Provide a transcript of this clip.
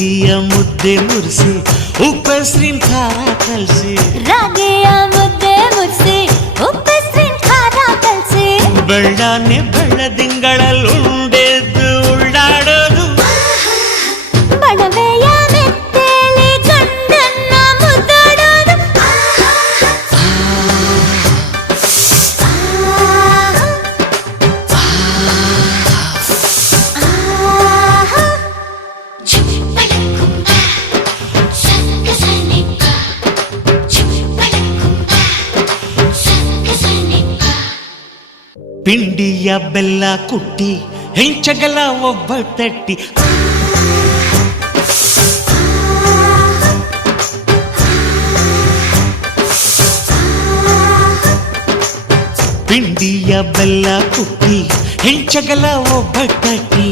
ರಾಗಿಯ ಮುದ್ದೆ ಮುರಿಸಿ ಉಪ್ಪೆಸ್ರಿನ ಖಾರ ಕಲಸಿ ರಾಗಿಯ ಮುದ್ದೆ ಮುರಿಸಿ ಉಪ್ಪೆಸ್ರಿನ ಖಾರ ಕಲಸಿ ಬೆಳ್ಳಾನೆ ಬೆಳ್ಳದಿಂಗಳಲ್ಲಿ ಉಂಡೆದ್ದು ಉಳ್ಳಾಡೋದು ಬಣವೆಯ ಮೆತ್ತೇಲಿ ಗಂಡನ್ನ ಮುದ್ದಾಡೋದು ಪಿಂಡಿಯ ಬೆಲ್ಲ ಕುಟ್ಟಿ ಹೆಂಚಗಲ ಒಬ್ಬಟ್ಟಟ್ಟಿ ಪಿಂಡಿಯ ಬೆಲ್ಲ ಕುಟ್ಟಿ ಹೆಂಚಗಲ ಒಬ್ಬಟ್ಟಟ್ಟಿ